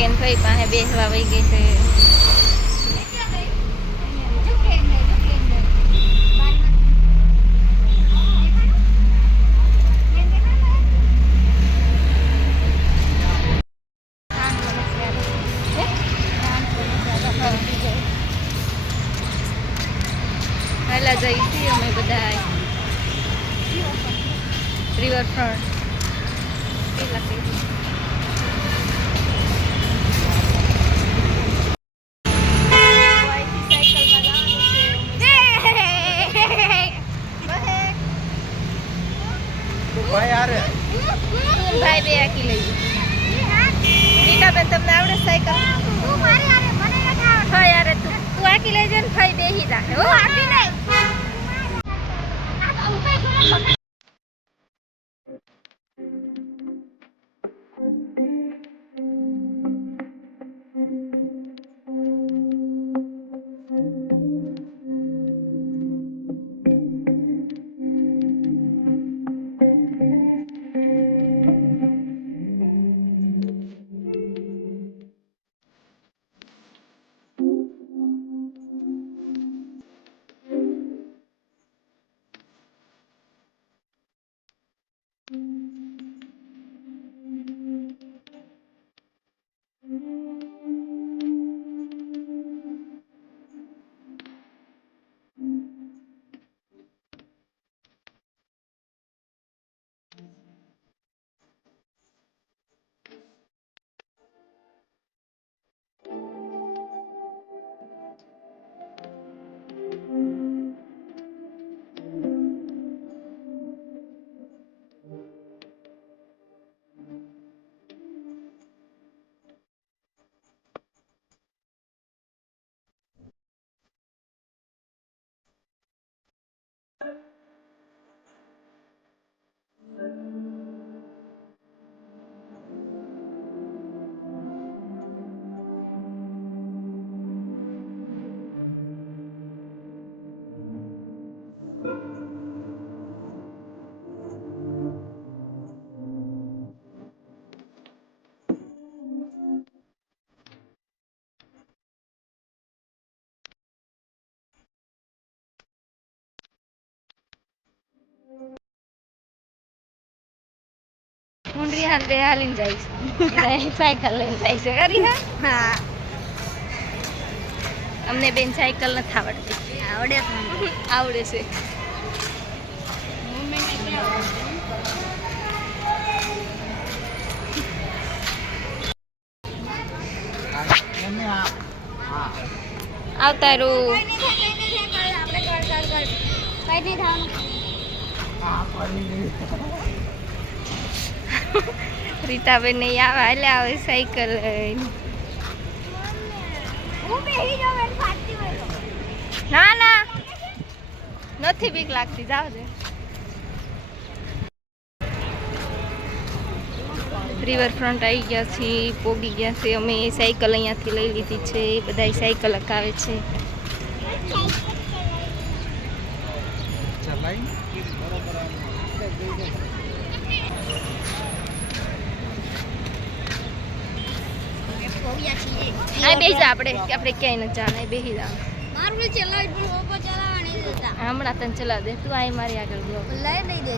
Can ભાઈ પાસે બેસવા વહી ગઈ છે. હાલા જઈશું અમે બધા રિવરફ્રન્ટ પેલા ભાઈ બે આખી લઈ રીટાબેન તમને આવડે સાયકલ? હા યાર તું આખી લઈ જાય ને ભાઈ બેહી રાખે હો આખી નહીં. મુંડરી હાલ હાલીને જાય સાયકલ લઈને જાય છે ખરી હા. અમને બેન સાયકલ નથી આવડતી. આવડે છે. આવતા રો રીતાબેન ને આવે હાલે આવે સાયકલ ના ના નથી બીક લાગતી જાવ છે. રિવરફ્રન્ટ આવી ગયા છીએ, પોગી ગયા છે અમે. સાયકલ અહીંયાથી લઈ લીધી છે. બધા સાયકલ હકાવે છે. આપણે ક્યાંય ન જાણે બેસી જાવ. હમણાં તને ચલાવ દે તું આ મારી આગળ લઈ નહીં દે.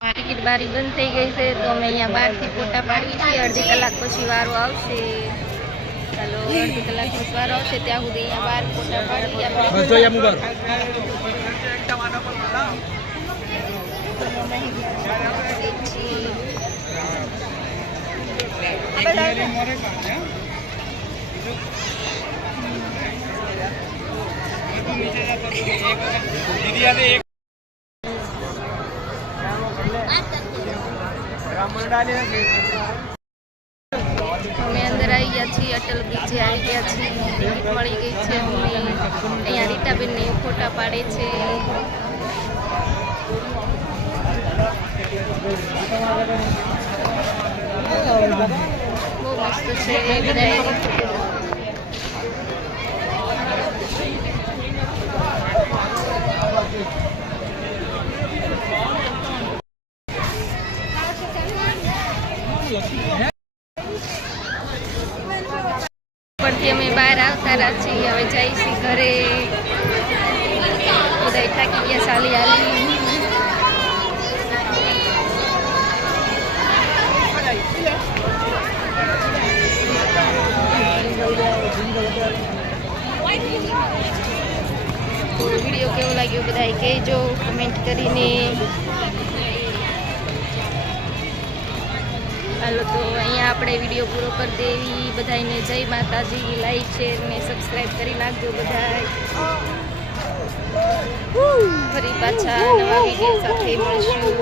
ટિકિટ બારી બંધ થઈ ગઈ છે તો અમે અહીંયા બહારથી ફોટા પાડવી છીએ. અડધી કલાક પછી વારો આવશે. ચાલો અડધી કલાક પછી વારો આવશે ત્યાં સુધી અહીંયા બહાર ફોટા પાડવી આપણે. અમે અંદર આવી ગયા છીએ, અટલ બ્રિજે આવી ગયા છીએ, ટિકિટ મળી ગઈ છે અમને. અહીંયા રીટાબેનને ફોટા પાડે છે. બહુ મસ્ત છે બધા. પરથી અમે બહાર આવતા રહ્યા છીએ. હવે જઈશું ઘરે. બધા થાકી ગયા ચાલી હાલી. વિડીયો કેવો લાગ્યો બધા કહેજો કમેન્ટ કરીને. હાલો તો અહીંયા આપણે વિડીયો પૂરો કરી દેવી. બધાને જય માતાજી. લાઈક શેર ને સબસ્ક્રાઈબ કરી નાખજો બધા. ફરી પાછા નવા વિડીયો સાથે મળશું.